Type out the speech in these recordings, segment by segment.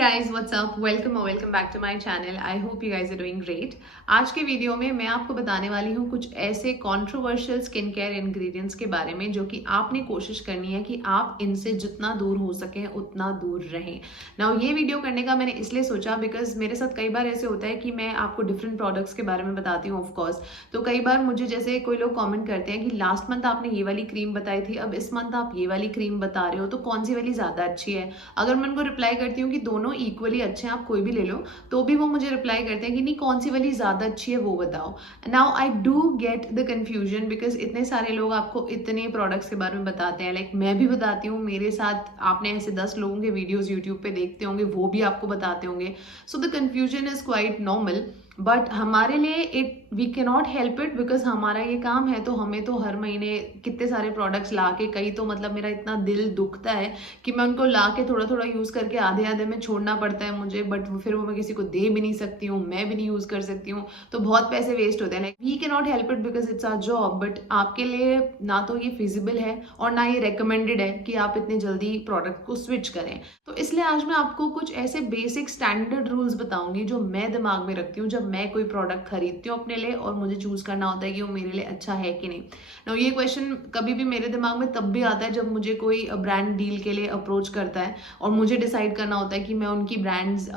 guys, what's up? Welcome back to my channel. I hope you guys are doing great. आज के video में मैं आपको बताने वाली हूँ कुछ ऐसे कंट्रोवर्शियल स्किन केयर इंग्रेडिएंट्स के बारे में जो कि आपने कोशिश करनी है कि आप इनसे जितना दूर हो सके उतना दूर रहें। नाउ ये वीडियो करने का मैंने इसलिए सोचा बिकॉज मेरे साथ कई बार ऐसे होता है कि मैं आपको डिफरेंट प्रोडक्ट्स के बारे में बताती हूँ ऑफकोर्स। तो कई बार मुझे जैसे कोई लोग कॉमेंट करते हैं कि लास्ट मंथ आपने ये वाली क्रीम बताई थी, अब इस मंथ आप ये वाली क्रीम बता रहे हो, तो कौन सी वाली ज़्यादा अच्छी है। अगर मैं उनको रिप्लाई करती हूँ कि दोनों इक्वली अच्छे हैं, आप कोई भी ले लो, तो भी वो मुझे रिप्लाई करते हैं कि नहीं कौन सी वाली ज़्यादा अच्छी है वो बताओ। Now I do get the confusion because इतने सारे लोग आपको इतने प्रोडक्ट्स के बारे में बताते हैं। लाइक मैं भी बताती हूँ, मेरे साथ आपने ऐसे 10 लोगों के वीडियोज़ यूट्यूब पे देखते होंगे, वो भी आपको बताते होंगे। So the confusion is quite normal, but हमारे लिए we can not help it because हमारा ये काम है। तो हमें तो हर महीने कितने सारे प्रोडक्ट्स ला के, कई तो मतलब मेरा इतना दिल दुखता है कि मैं उनको ला के थोड़ा थोड़ा यूज़ करके आधे आधे में छोड़ना पड़ता है मुझे, बट फिर वो मैं किसी को दे भी नहीं सकती हूँ, मैं भी नहीं यूज़ कर सकती हूँ, तो बहुत पैसे वेस्ट होते हैं। Like we can not help it because it's our job, but आपके लिए ना तो ये फिजिबल है और ना ये रिकमेंडेड है कि आप इतने जल्दी प्रोडक्ट को स्विच करें। तो इसलिए आज मैं आपको कुछ ऐसे बेसिक स्टैंडर्ड रूल्स बताऊंगी जो मैं दिमाग में रखती हूँ जब मैं कोई प्रोडक्ट खरीदती हूँ अपने लिए और मुझे चूज करना होता है कि वो मेरे लिए अच्छा है कि नहीं। ना ये क्वेश्चन कभी भी मेरे दिमाग में तब भी आता है जब मुझे कोई ब्रांड डील के लिए अप्रोच करता है और मुझे डिसाइड करना होता है कि मैं उनकी ब्रांड्स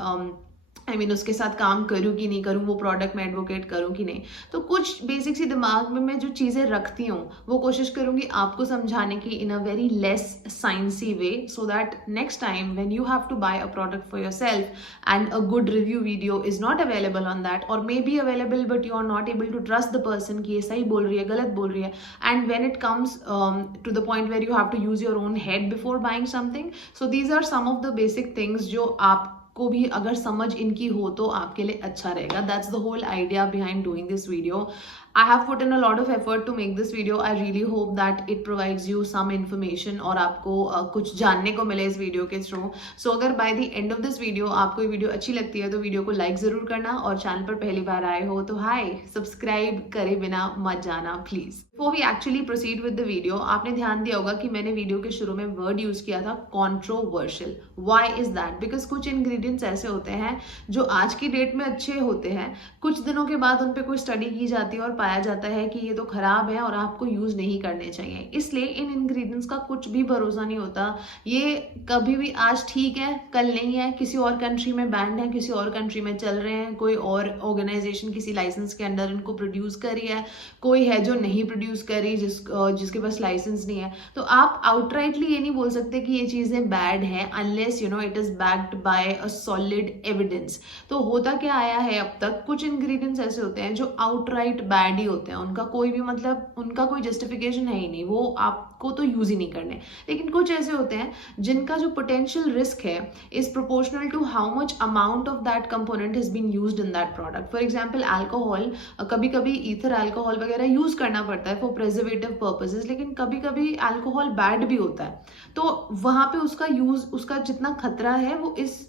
उसके साथ काम करूँ कि नहीं करूँ, वो प्रोडक्ट मैं एडवोकेट करूँ कि नहीं। तो कुछ बेसिक सी दिमाग में मैं जो चीज़ें रखती हूँ वो कोशिश करूँगी आपको समझाने की in a very less sciency way, so that next time when you have to buy a product for yourself and a good review video is not available on that, और may be available but you are not able to trust the person कि ये सही बोल रही है गलत बोल रही है, and when it comes to the point where you have to use your own head before buying something. So these are some of the basic things जो आप को भी अगर समझ इनकी हो तो आपके लिए अच्छा रहेगा। That's the whole idea behind doing this video. I have put in a lot of effort to make this video. I really hope that it provides you some information और आपको कुछ जानने को मिले इस वीडियो के थ्रू. सो अगर by the end of this video आपको ये वीडियो अच्छी लगती है तो वीडियो को लाइक ज़रूर करना, और चैनल पर पहली बार आए हो तो हाय, सब्सक्राइब करे बिना मत जाना please. Before we actually proceed with the video, आपने ध्यान दिया होगा कि मैंने वीडियो के शुरू में वर्ड यूज़ किया था controversial. Why is that? Because कुछ ingredients ऐसे होते हैं जो आज की डेट में अच्छे होते हैं, कुछ दिनों के बाद उन पर कोई स्टडी की जाती है और पाया जाता है कि ये तो खराब है और आपको यूज नहीं करने चाहिए. इसलिए इन इंग्रेडिएंट्स का कुछ भी भरोसा नहीं होता. ये कभी भी आज ठीक है कल नहीं है, किसी और कंट्री में बैंड है, किसी और कंट्री में चल रहे हैं, कोई और ऑर्गेनाइजेशन किसी लाइसेंस के अंडर इनको प्रोड्यूस कर रही है, कोई है जो नहीं प्रोड्यूस कर रही जिसके पास लाइसेंस नहीं है. तो आप आउटराइटली ये नहीं बोल सकते कि ये चीजें बैड है unless you know it is backed by a solid evidence. तो होता क्या आया है अब तक, कुछ इंग्रेडिएंट्स ऐसे होते हैं जो आउटराइट बैड ही होते हैं, उनका कोई भी मतलब उनका कोई जस्टिफिकेशन है ही नहीं, वो आपको तो यूज ही नहीं करने. लेकिन कुछ ऐसे होते हैं जिनका जो पोटेंशियल रिस्क है is proportional to how much amount of that component has been used in that product. For example alcohol, कभी कभी ईथर अल्कोहल वगैरह यूज करना पड़ता है फॉर प्रिजर्वेटिव पर्पसेस, लेकिन कभी कभी अल्कोहल बैड भी होता है. तो वहां पे उसका यूज, उसका जितना खतरा है वो इस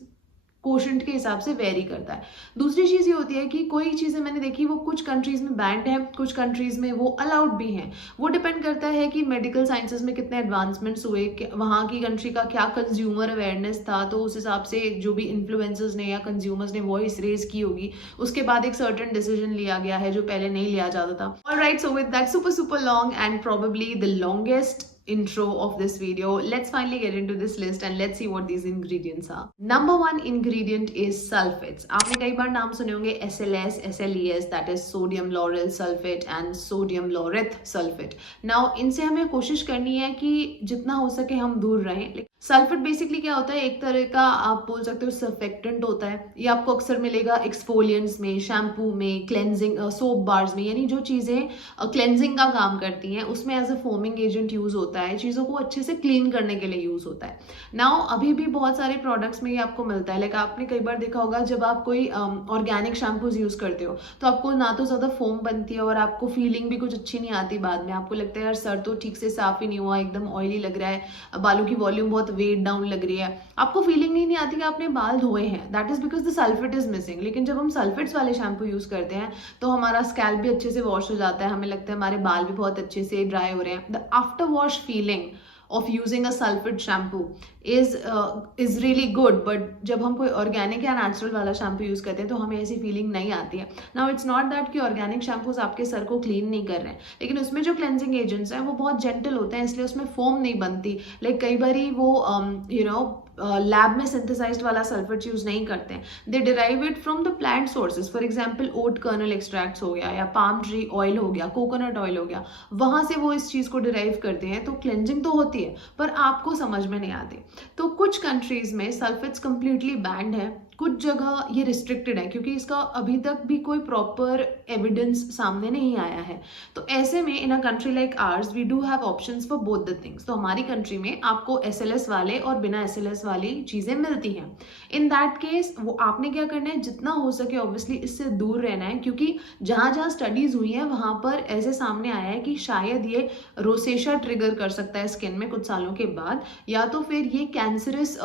कोशेंट के हिसाब से वेरी करता है. दूसरी चीज ये होती है कि कोई चीजें मैंने देखी वो कुछ कंट्रीज में बैंड है, कुछ कंट्रीज में वो अलाउड भी हैं. वो डिपेंड करता है कि मेडिकल साइंसेज में कितने एडवांसमेंट्स हुए, वहाँ की कंट्री का क्या कंज्यूमर अवेयरनेस था, तो उस हिसाब से जो भी इन्फ्लुएंसर्स ने या कंज्यूमर्स ने वॉइस रेज की होगी, उसके बाद एक सर्टेन डिसीजन लिया गया है जो पहले नहीं लिया जाता था. Alright, so with that super long and probably the longest intro of this video, let's finally get into this list and let's see what these ingredients are. Number one ingredient is sulfates. आपने कई बार नाम सुने होंगे SLS, SLES, that is sodium lauryl sulfate and sodium laureth sulfate. Now इनसे हमें कोशिश करनी है कि जितना हो सके हम दूर रहें. सल्फेट बेसिकली क्या होता है, एक तरह का आप बोल सकते हो सर्फेक्टेंट होता है. ये आपको अक्सर मिलेगा एक्सफोलिएंट्स में, शैम्पू में, क्लेंजिंग सोप बार्स में, यानी जो चीज़ें क्लेंजिंग का काम करती हैं उसमें as a foaming agent use होता है, चीज़ों को अच्छे से क्लीन करने के लिए यूज़ होता है. नाउ अभी भी बहुत सारे प्रोडक्ट्स में ये आपको मिलता है. लाइक आपने कई बार देखा होगा जब आप कोई ऑर्गेनिक शैम्पूज यूज़ करते हो तो आपको ना तो ज़्यादा फोम बनती है और आपको फीलिंग भी कुछ अच्छी नहीं आती. बाद में आपको लगता है यार सर तो ठीक से साफ ही नहीं हुआ, एकदम ऑयली लग रहा है, बालों की वॉल्यूम बहुत वेट डाउन लग रही है, आपको फीलिंग नहीं आती कि आपने बाल धोए हैं. That is because the sulphate is missing. लेकिन जब हम सल्फेट्स वाले शैम्पू यूज करते हैं तो हमारा स्कैल्प भी अच्छे से वॉश हो जाता है, हमें लगता है हमारे बाल भी बहुत अच्छे से ड्राई हो रहे हैं. The after wash feeling of using a sulphate shampoo is really good, but जब हम कोई ऑर्गेनिक या नेचुरल वाला शैम्पू यूज करते हैं तो हमें ऐसी फीलिंग नहीं आती है. नाउ इट्स नॉट दैट कि ऑर्गेनिक शैम्पूज आपके सर को क्लीन नहीं कर रहे हैं, लेकिन उसमें जो क्लेंजिंग एजेंट्स हैं वो बहुत जेंटल होते हैं, इसलिए उसमें फोम नहीं बनती. लाइक कई बार वो लैब में सिंथेसाइज्ड वाला सल्फेट यूज नहीं करते हैं. They derive it from the plant sources. For example oat kernel extracts हो गया, या पाम ट्री ऑयल हो गया, कोकोनट ऑयल हो गया, वहां से वो इस चीज को डिराइव करते हैं. तो क्लेंजिंग तो होती है पर आपको समझ में नहीं आती. तो कुछ कंट्रीज में सल्फेट्स कंप्लीटली बैंड है, कुछ जगह ये रिस्ट्रिक्टेड है, क्योंकि इसका अभी तक भी कोई प्रॉपर एविडेंस सामने नहीं आया है. तो ऐसे में in a country like ours we do have options for both the things. तो हमारी कंट्री में आपको SLS वाले और बिना SLS वाली चीजें मिलती हैं. इन दैट केस वो आपने क्या करना है, जितना हो सके ऑब्वियसली इससे दूर रहना है, क्योंकि जहां जहां स्टडीज हुई हैं वहां पर ऐसे सामने आया है कि शायद ये रोसेशा ट्रिगर कर सकता है स्किन में कुछ सालों के बाद, या तो फिर ये कैंसरस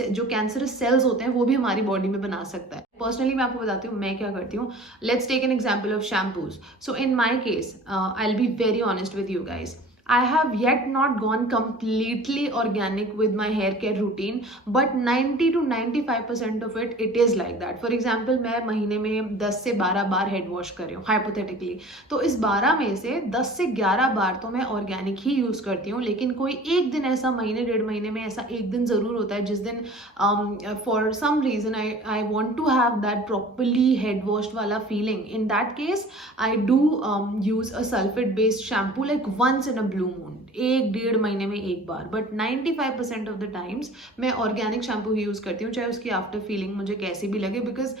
जो कैंसरस सेल्स होते हैं वो भी हमारी बॉडी में बना सकता है. पर्सनली मैं आपको बताती हूँ मैं क्या करती हूँ. Let's take an example of shampoos. So in my case I will be very honest with you guys. I have yet not gone completely organic with my hair care routine, but 90 to 95% of it is like that. For example, मैं महीने में 10 से 12 बार head wash कर रही हूँ hypothetically. तो इस 12 में से 10 से 11 बार तो मैं ऑर्गेनिक ही यूज करती हूँ, लेकिन कोई एक दिन ऐसा महीने डेढ़ महीने में ऐसा एक दिन जरूर होता है जिस दिन for some reason I want to have that properly head wash वाला feeling. In that case I do use a sulphate based shampoo like once in a blue moon, एक डेढ़ महीने में एक बार. बट 95% ऑफ द टाइम्स मैं organic shampoo ही use करती हूँ, चाहे उसकी आफ्टर फीलिंग मुझे कैसी भी लगे, because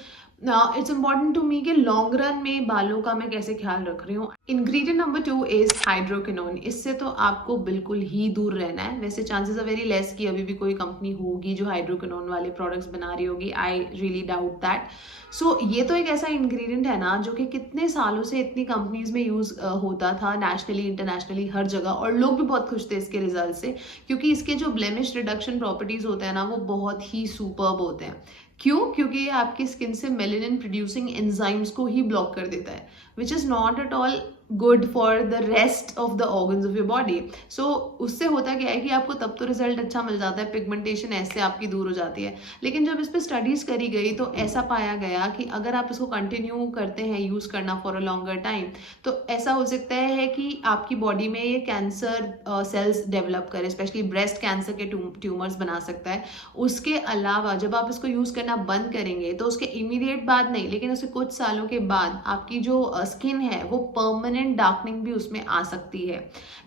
it's important to me कि लॉन्ग रन में बालों का मैं कैसे ख्याल रख रही हूँ. Ingredient number 2 is hydroquinone. इससे तो आपको बिल्कुल ही दूर रहना है. वैसे चांसेस आर वेरी लेस कि अभी भी कोई कंपनी होगी जो हाइड्रोक्विनोन वाले प्रोडक्ट्स बना रही होगी. I really doubt that. So ये तो एक ऐसा इंग्रेडिएंट है ना जो कि कितने सालों से इतनी कंपनीज में यूज होता था, नेशनली इंटरनेशनली हर जगह, और लोग भी बहुत खुश थे इसके रिजल्ट से, क्योंकि इसके जो ब्लेमिश रिडक्शन प्रॉपर्टीज होते हैं ना वो बहुत ही सुपर्ब होते हैं. क्यों? क्योंकि ये आपकी स्किन से मेलेनिन प्रोड्यूसिंग एंजाइम्स को ही ब्लॉक कर देता है, which is not at all good for the rest of the organs of your body. So उससे होता क्या है कि आपको तब तो रिजल्ट अच्छा मिल जाता है, पिगमेंटेशन ऐसे आपकी दूर हो जाती है. लेकिन जब इस पर स्टडीज करी गई तो ऐसा पाया गया कि अगर आप इसको कंटिन्यू करते हैं यूज करना फॉर अ लॉन्गर टाइम, तो ऐसा हो सकता है कि आपकी बॉडी में ये कैंसर सेल्स डेवलप करे, स्पेशली ब्रेस्ट कैंसर के ट्यूमर्स बना सकता है. उसके अलावा जब आप इसको यूज करना बंद करेंगे तो उसके इमीडिएट बाद नहीं, लेकिन उसके कुछ सालों के बाद आपकी जो स्किन है वो परमानेंट डार्कनिंग भी उसमें आ सकती है.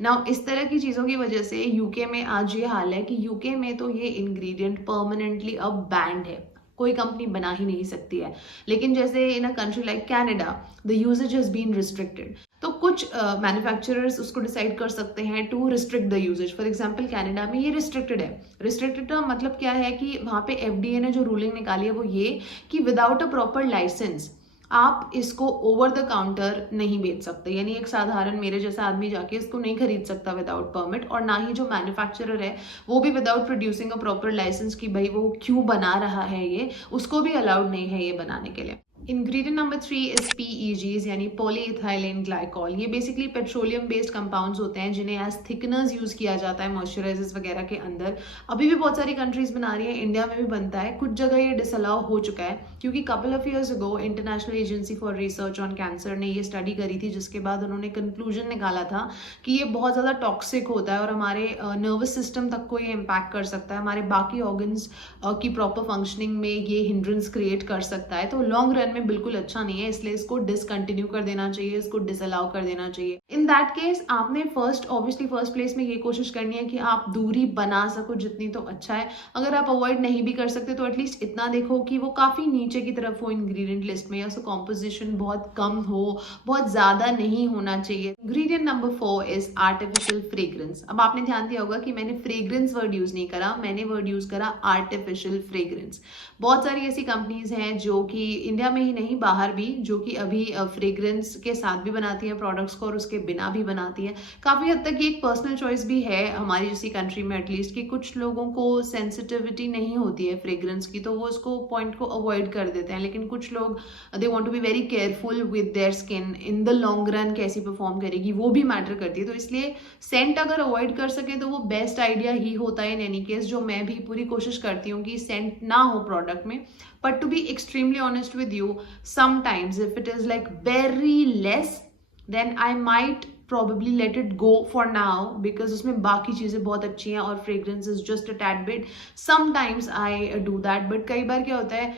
नाउ इस तरह की चीजों की वजह से यूके में आज ये हाल है कि यूके में तो ये इंग्रेडिएंट परमानेंटली अब बैंड है, कोई कंपनी बना ही नहीं सकती है. लेकिन जैसे in a country like Canada the usages has been restricted. तो कुछ मैन्युफैक्चरर्स उसको डिसाइड कर सकते हैं to restrict the usages. For example Canada में ये रिस्ट्रिक्टेड है. रिस्ट्रिक्टेड का मतलब क्या है कि वहां पे FDA ने जो रूलिंग निकाली है वो ये कि विदाउट अ प्रॉपर लाइसेंस आप इसको ओवर द काउंटर नहीं बेच सकते. यानी एक साधारण मेरे जैसा आदमी जाके इसको नहीं खरीद सकता विदाउट परमिट, और ना ही जो मैन्युफैक्चरर है वो भी without producing a proper licence कि भाई वो क्यों बना रहा है ये, उसको भी अलाउड नहीं है ये बनाने के लिए. इंग्रेडिएंट नंबर 3 इज PEGs यानी पॉलीइथाइलिन ग्लाइकॉल. ये बेसिकली पेट्रोलियम बेस्ड कंपाउंड्स होते हैं जिन्हें एज थिकनर्स यूज किया जाता है मॉइस्चराइजर्स वगैरह के अंदर. अभी भी बहुत सारी कंट्रीज बना रही है, इंडिया में भी बनता है. कुछ जगह ये डिसअलाउ हो चुका है क्योंकि couple of years ago international agency for research on cancer ने ये स्टडी करी थी, जिसके बाद उन्होंने कंक्लूजन निकाला था कि ये बहुत ज्यादा टॉक्सिक होता है और हमारे नर्वस सिस्टम तक को ये इम्पैक्ट कर सकता है, हमारे बाकी ऑर्गन्स की प्रॉपर फंक्शनिंग में ये हिंड्रेंस क्रिएट कर सकता है. तो लॉन्ग रन में बिल्कुल अच्छा नहीं है, इसलिए इसको डिसकंटिन्यू कर देना चाहिए, इसको डिसअलाउ कर देना चाहिए. इन दैट केस आपने फर्स्ट प्लेस में ये कोशिश करनी है कि आप दूरी बना सको जितनी तो अच्छा है. अगर आप अवॉइड नहीं भी कर सकते तो एटलीस्ट इतना देखो कि वो काफी नीचे की तरफ हो इंग्रेडिएंट लिस्ट में, या सो कॉम्पोजिशन बहुत कम हो, बहुत ज्यादा नहीं होना चाहिए. Ingredient number 4 is artificial fragrance. अब आपने ध्यान दिया होगा कि मैंने फ्रेग्रेंस वर्ड यूज नहीं करा, मैंने वर्ड यूज करा आर्टिफिशियल फ्रेग्रेंस. बहुत सारी ऐसी कंपनीज हैं जो कि इंडिया में में ही नहीं, बाहर भी, जो कि अभी फ्रेग्रेंस के साथ भी बनाती है प्रोडक्ट्स को और उसके बिना भी बनाती है। काफ़ी हद तक ये एक पर्सनल चॉइस भी है हमारी जैसी कंट्री में एटलीस्ट, कि कुछ लोगों को सेंसिटिविटी नहीं होती है फ्रेग्रेंस की, तो वो उसको पॉइंट को अवॉइड कर देते हैं। लेकिन कुछ लोग they want to be very careful with their skin, in the long run कैसी परफॉर्म करेगी वो भी मैटर करती है। तो इसलिए सेंट अगर अवॉइड कर सके तो वो बेस्ट आइडिया ही होता है इन एनी केस, जो मैं भी पूरी कोशिश करती हूँ कि सेंट ना हो प्रोडक्ट में। But to be extremely honest with you, sometimes if it is like very less, then I might probably let it go for now because उसमें बाकी चीज़ें बहुत अच्छी हैं और fragrance is just a tad bit. Sometimes I do that, but कई बार क्या होता है,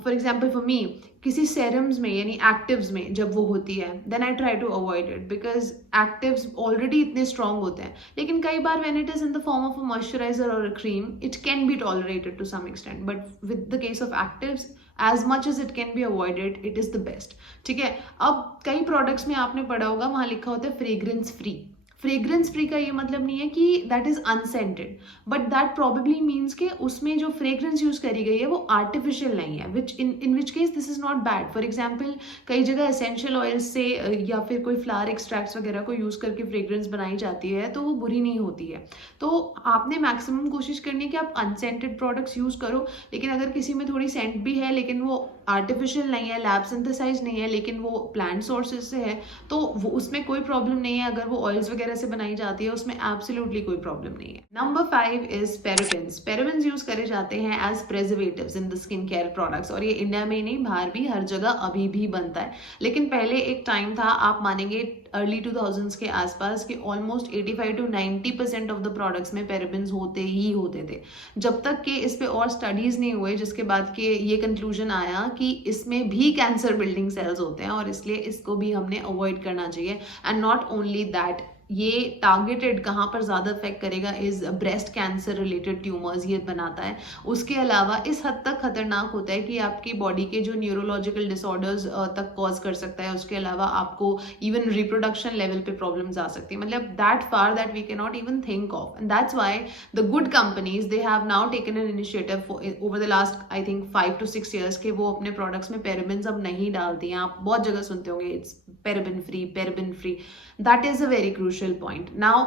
for example for me, किसी serums में यानी actives में जब वो होती है then I try to avoid it because actives already इतने strong होते हैं। लेकिन कई बार when it is in the form of a moisturizer or a cream, it can be tolerated to some extent, but with the case of actives, as much as it can be avoided, it is the best। ठीक है, अब कई products में आपने पढ़ा होगा वहां लिखा होता है फ्रेग्रेंस फ्री। फ्रेग्रेंस फ्री का ये मतलब नहीं है कि that is unscented, but that probably means कि उसमें जो फ्रेग्रेंस यूज करी गई है वो आर्टिफिशियल नहीं है, which in which case this is not bad. For example कई जगह एसेंशियल ऑयल्स से या फिर कोई फ्लावर एक्सट्रैक्ट्स वगैरह को यूज करके फ्रेग्रेंस बनाई जाती है तो वो बुरी नहीं होती है। तो आपने मैक्सिमम कोशिश करनी है कि आप अनसेंटेड प्रोडक्ट्स यूज करो, लेकिन अगर किसी में थोड़ी सेंट भी है लेकिन वो आर्टिफिशियल नहीं है, लैब सिंथेसाइज नहीं है, लेकिन वो प्लांट सोर्सेज से है, तो वो उसमें कोई प्रॉब्लम नहीं है। अगर वो ऑयल्स वगैरह से बनाई जाती है उसमें एब्सोल्युटली कोई प्रॉब्लम नहीं है। Number 5 is parabens. Parabens use करे जाते हैं as preservatives in the skin care products, और ये इंडिया में ही नहीं बाहर भी हर जगह अभी भी बनता है। लेकिन पहले एक टाइम था, आप मानेंगे अर्ली 2000s के आसपास, कि almost 85 to 90% of the products में पैराबेन्स होते ही होते थे, जब तक कि इस पे और स्टडीज नहीं हुए, जिसके बाद के ये कंक्लूजन आया कि इसमें भी कैंसर बिल्डिंग सेल्स होते हैं और इसलिए इसको भी हमने अवॉइड करना चाहिए। एंड नॉट ओनली दैट, ये टारगेटेड कहाँ पर ज़्यादा इफेक्ट करेगा is breast cancer related tumours ये बनाता है। उसके अलावा इस हद तक खतरनाक होता है कि आपकी बॉडी के जो न्यूरोलॉजिकल डिसऑर्डर्स तक कॉज कर सकता है। उसके अलावा आपको इवन रिप्रोडक्शन लेवल पे प्रॉब्लम्स आ सकती है, मतलब that far that we can not even think of. And that's why the good companies they have now taken an initiative over the last I think 5 to 6 years के वो अपने products में parabens अब नहीं डालती हैं। आप बहुत जगह सुनते होंगे it's paraben free, paraben free. That is a very crucial point. Now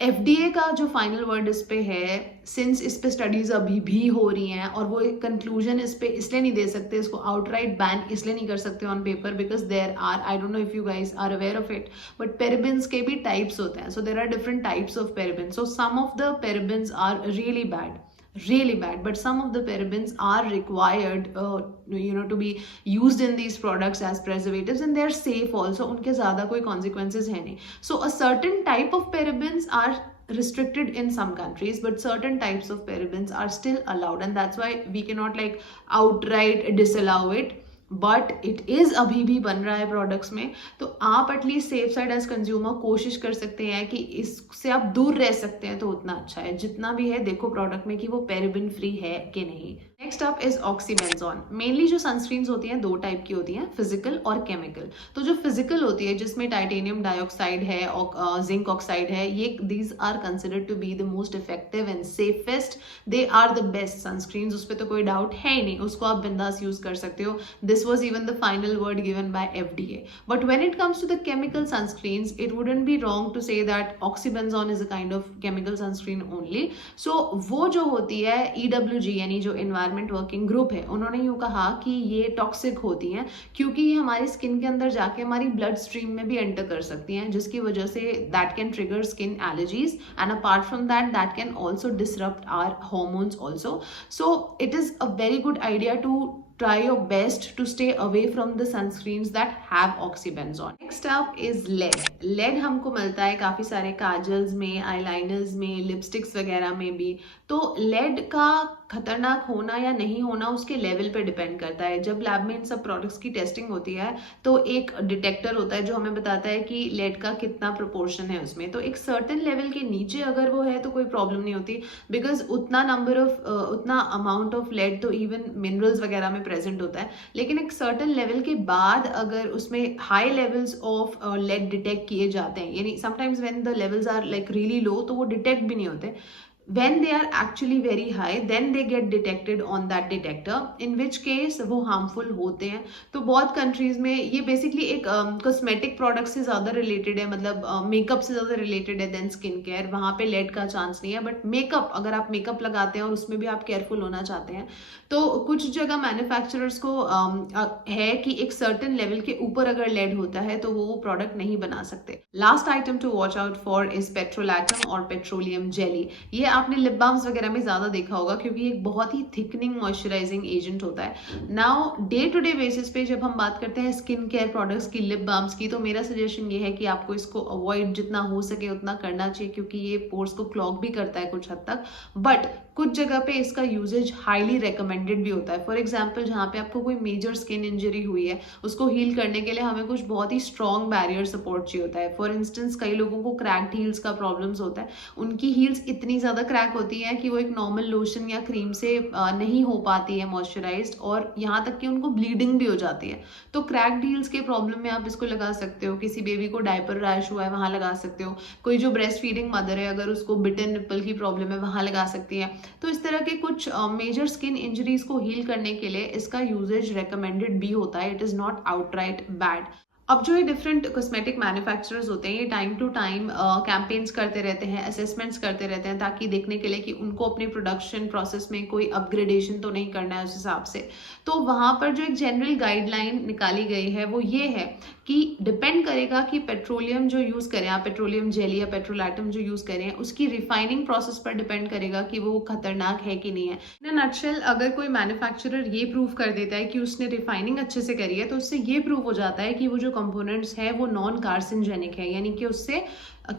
FDA का जो फाइनल वर्ड इस पे है, सिंस इस पे स्टडीज अभी भी हो रही हैं और वो एक कंक्लूजन इस पे इसलिए नहीं दे सकते, इसको आउटराइट बैन इसलिए नहीं कर सकते on paper, because there are, I don't know if you guys are aware of it, but parabens के भी टाइप्स होते हैं। So there are different types of parabens. So some of the parabens are really bad, but some of the parabens are required to be used in these products as preservatives, and they're safe also, उनके ज़्यादा कोई consequences है नहीं। So a certain type of parabens are restricted in some countries, but certain types of parabens are still allowed, and that's why we cannot like outright disallow it, but it is अभी भी बन रहा है products में। तो आप at least safe side as consumer कोशिश कर सकते हैं कि इससे आप दूर रह सकते हैं, तो उतना अच्छा है। जितना भी है देखो प्रोडक्ट में कि वो पैराबेन फ्री है कि नहीं। Next up is oxybenzone. Mainly जो सनस्क्रीन्स होती हैं दो टाइप की होती हैं, फिजिकल और केमिकल। तो जो फिजिकल होती है जिसमें टाइटेनियम डाइऑक्साइड है और जिंक ऑक्साइड है, ये these are considered to be the most effective and safest. They are the best sunscreens, उस पर तो कोई डाउट है ही नहीं, उसको आप बिंदास यूज कर सकते हो। This was even the final word given by FDA. But when it comes to the chemical sunscreens, it wouldn't be wrong to say that oxybenzone is a kind of chemical sunscreen only. So वो जो होती है EWG यानी जो Environment Working Group है, उन्होंने यूँ कहा कि ये टॉक्सिक होती हैं क्योंकि ये हमारी स्किन के अंदर जाके हमारी ब्लड स्ट्रीम में भी एंटर कर सकती हैं, जिसकी वजह से that can trigger skin allergies, and apart from that, that can also disrupt our hormones also. So it is a very good idea to try your best to stay away from the sunscreens that have oxybenzone. Next up is lead. lead हमको मिलता है काफ़ी सारे kajals में, eyeliners में, lipsticks वगैरह में भी। तो lead का खतरनाक होना या नहीं होना उसके लेवल पे डिपेंड करता है। जब लैब में इन सब प्रोडक्ट्स की टेस्टिंग होती है तो एक डिटेक्टर होता है जो हमें बताता है कि लेड का कितना प्रोपोर्शन है उसमें। तो एक सर्टेन लेवल के नीचे अगर वो है तो कोई प्रॉब्लम नहीं होती, बिकॉज उतना अमाउंट ऑफ लेड तो इवन मिनरल्स वगैरह में प्रेजेंट होता है। लेकिन एक सर्टेन लेवल के बाद अगर उसमें high levels of lead detect किए जाते हैं, यानी sometimes when the levels are like really low तो वो डिटेक्ट भी नहीं होते। when they are actually very high then they get detected on that detector, in which case वो harmful होते हैं। तो बहुत कंट्रीज में ये बेसिकली एक कॉस्मेटिक प्रोडक्ट से ज़्यादा रिलेटेड है, मतलब मेकअप से ज़्यादा रिलेटेड है देन स्किन केयर। वहाँ पे लेड का चांस नहीं है, बट मेकअप, अगर आप मेकअप लगाते हैं और उसमें भी आप केयरफुल होना चाहते हैं तो कुछ जगह मैन्युफैक्चरर्स को है कि एक सर्टेन लेवल के ऊपर अगर लेड होता है तो वो प्रोडक्ट नहीं बना सकते। Last item to watch out for is petrolatum और पेट्रोलियम जेली। ये आपने लिप बाम्स वगैरह में ज्यादा देखा होगा क्योंकि एक बहुत ही थिकनिंग मॉइस्चराइजिंग एजेंट होता है। Now day to day basis पे जब हम बात करते हैं स्किन केयर प्रोडक्ट्स की, लिप बाम्स की, तो मेरा सजेशन ये है कि आपको इसको अवॉइड जितना हो सके उतना करना चाहिए क्योंकि ये पोर्स को क्लॉग भी करता है कुछ हद तक, बट कुछ जगह पे इसका यूजेज हाईली रेकमेंडेड भी होता है। फॉर एग्जाम्पल जहाँ पे आपको कोई मेजर स्किन इंजरी हुई है उसको हील करने के लिए हमें कुछ बहुत ही स्ट्रॉन्ग बैरियर सपोर्ट चाहिए होता है। फॉर इंस्टेंस कई लोगों को क्रैक्ड हील्स का प्रॉब्लम्स होता है, उनकी हील्स इतनी ज़्यादा क्रैक होती है कि वो एक नॉर्मल लोशन या क्रीम से नहीं हो पाती है मॉइस्चराइज्ड, और यहाँ तक कि उनको ब्लीडिंग भी हो जाती है। तो क्रैक्ड हील्स के प्रॉब्लम में आप इसको लगा सकते हो, किसी बेबी को डायपर रैश हुआ है वहाँ लगा सकते हो, कोई जो ब्रेस्ट फीडिंग मदर है अगर उसको बिटन निप्पल की प्रॉब्लम है वहाँ लगा सकती है। तो इस तरह के कुछ मेजर स्किन इंजरीज को हील करने के लिए इसका यूजेज रेकमेंडेड भी होता है, it is not outright bad. अब जो ये डिफरेंट कॉस्मेटिक मैन्युफैक्चरर्स होते हैं ये टाइम टू टाइम कैंपेन्स करते रहते हैं, असेसमेंट्स करते रहते हैं ताकि देखने के लिए कि उनको अपने प्रोडक्शन प्रोसेस में कोई अपग्रेडेशन तो नहीं करना है उस हिसाब से। तो वहाँ पर जो एक जनरल गाइडलाइन निकाली गई है वो ये है कि डिपेंड करेगा कि पेट्रोलियम जो यूज़ करें आप, पेट्रोलियम जेली या पेट्रोलैटम जो यूज़ करें, उसकी रिफाइनिंग प्रोसेस पर डिपेंड करेगा कि वो खतरनाक है कि नहीं है। इन अ नटशेल अगर कोई मैन्युफैक्चरर ये प्रूव कर देता है कि उसने रिफाइनिंग अच्छे से करी है तो उससे ये प्रूव हो जाता है कि वो जो कंपोनेंट्स है वो नॉन कार्सिनजेनिक है, यानी कि उससे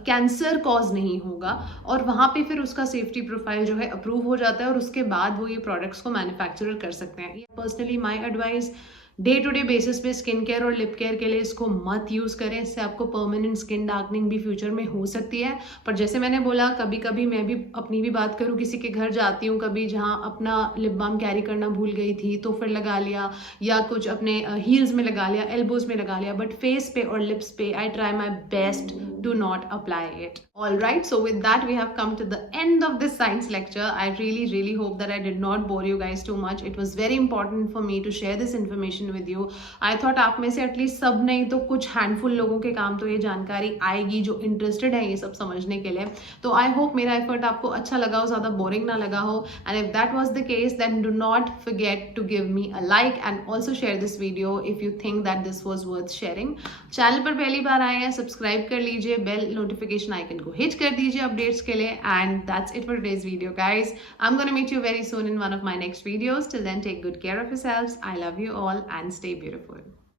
कैंसर कॉज नहीं होगा, और वहाँ पे फिर उसका सेफ्टी प्रोफाइल जो है अप्रूव हो जाता है और उसके बाद वो ये प्रोडक्ट्स को मैन्युफैक्चरर कर सकते हैं। Personally my advice, day to day basis पे स्किन केयर और लिप केयर के लिए इसको मत यूज़ करें, इससे आपको परमानेंट स्किन डार्कनिंग भी फ्यूचर में हो सकती है। पर जैसे मैंने बोला कभी कभी मैं भी अपनी भी बात करूँ, किसी के घर जाती हूँ कभी जहाँ अपना लिप बाम कैरी करना भूल गई थी तो फिर लगा लिया, या कुछ अपने हील्स में लगा लिया, एल्बोज में लगा लिया, बट फेस पे और लिप्स पे I try my best do not apply it. Alright, so with that we have come to the end of this science lecture. I really hope that I did not bore you guys too much. It was very important for me to share this information with you. I thought आप में से at least सब नहीं तो कुछ handful लोगों के काम तो ये जानकारी आएगी जो इंटरेस्टेड है ये सब समझने के लिए। तो आई होप मेरा एफर्ट आपको अच्छा लगा हो, ज़्यादा बोरिंग ना लगा हो, and if that was the case then do not forget to give me a like and also share this video if you think that this was worth sharing. Channel पर पहली बार आए हैं सब्सक्राइब कर लीजिए, बेल नोटिफिकेशन आइकन को hit कर दीजिए अपडेट्स के लिए। And that's it for today's video guys. I am gonna meet you very soon in one of my next videos. Till then take good care of yourselves. I love you all and stay beautiful.